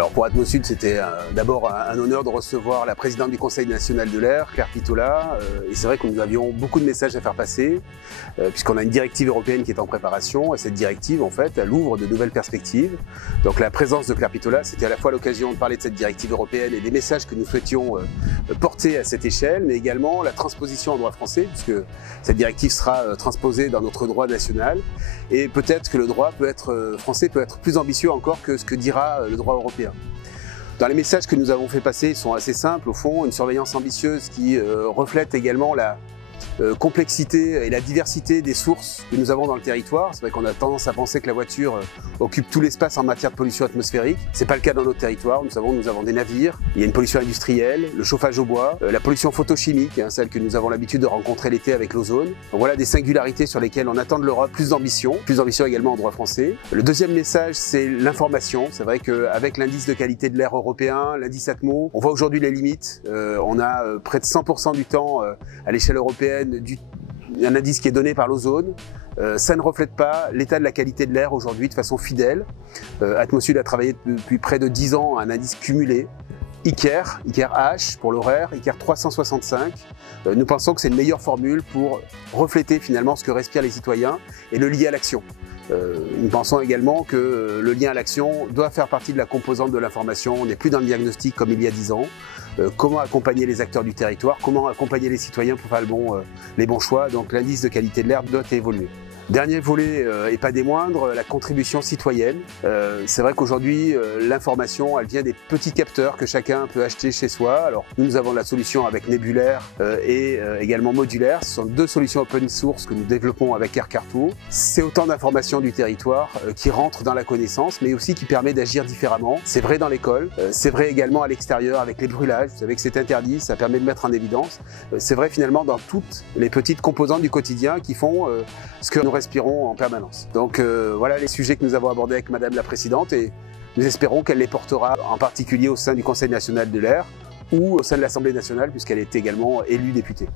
Alors pour Atmosud, c'était d'abord un honneur de recevoir la présidente du Conseil national de l'air, Claire Pitollat, et c'est vrai que nous avions beaucoup de messages à faire passer, puisqu'on a une directive européenne qui est en préparation, et cette directive, en fait, elle ouvre de nouvelles perspectives. Donc la présence de Claire Pitollat, c'était à la fois l'occasion de parler de cette directive européenne et des messages que nous souhaitions porter à cette échelle, mais également la transposition en droit français, puisque cette directive sera transposée dans notre droit national, et peut-être que le droit français peut être plus ambitieux encore que ce que dira le droit européen. Dans les messages que nous avons fait passer, ils sont assez simples au fond, une surveillance ambitieuse qui reflète également la complexité et la diversité des sources que nous avons dans le territoire. C'est vrai qu'on a tendance à penser que la voiture occupe tout l'espace en matière de pollution atmosphérique. C'est pas le cas dans notre territoire. Nous avons des navires, il y a une pollution industrielle, le chauffage au bois, la pollution photochimique, celle que nous avons l'habitude de rencontrer l'été avec l'ozone. Donc voilà des singularités sur lesquelles on attend de l'Europe plus d'ambition également en droit français. Le deuxième message, c'est l'information. C'est vrai qu'avec l'indice de qualité de l'air européen, l'indice Atmo, on voit aujourd'hui les limites. On a près de 100% du temps à l'échelle européenne un indice qui est donné par l'ozone. Ça ne reflète pas l'état de la qualité de l'air aujourd'hui de façon fidèle. Atmosud a travaillé depuis près de 10 ans à un indice cumulé. ICARE H pour l'horaire, ICARE 365. Nous pensons que c'est une meilleure formule pour refléter finalement ce que respirent les citoyens et le lier à l'action. Nous pensons également que le lien à l'action doit faire partie de la composante de l'information. On n'est plus dans le diagnostic comme il y a 10 ans. Comment accompagner les acteurs du territoire, comment accompagner les citoyens pour faire les bons choix. Donc l'indice de qualité de l'air doit évoluer. Dernier volet, et pas des moindres, la contribution citoyenne. C'est vrai qu'aujourd'hui, l'information, elle vient des petits capteurs que chacun peut acheter chez soi. Alors, nous avons la solution avec Nebulaire et également Modulaire. Ce sont deux solutions open source que nous développons avec AirCartour. C'est autant d'informations du territoire qui rentrent dans la connaissance, mais aussi qui permet d'agir différemment. C'est vrai dans l'école, c'est vrai également à l'extérieur avec les brûlages. Vous savez que c'est interdit, ça permet de mettre en évidence. C'est vrai finalement dans toutes les petites composantes du quotidien qui font ce que nous respirons en permanence. Donc voilà les sujets que nous avons abordés avec Madame la Présidente et nous espérons qu'elle les portera en particulier au sein du Conseil national de l'air ou au sein de l'Assemblée nationale puisqu'elle est également élue députée.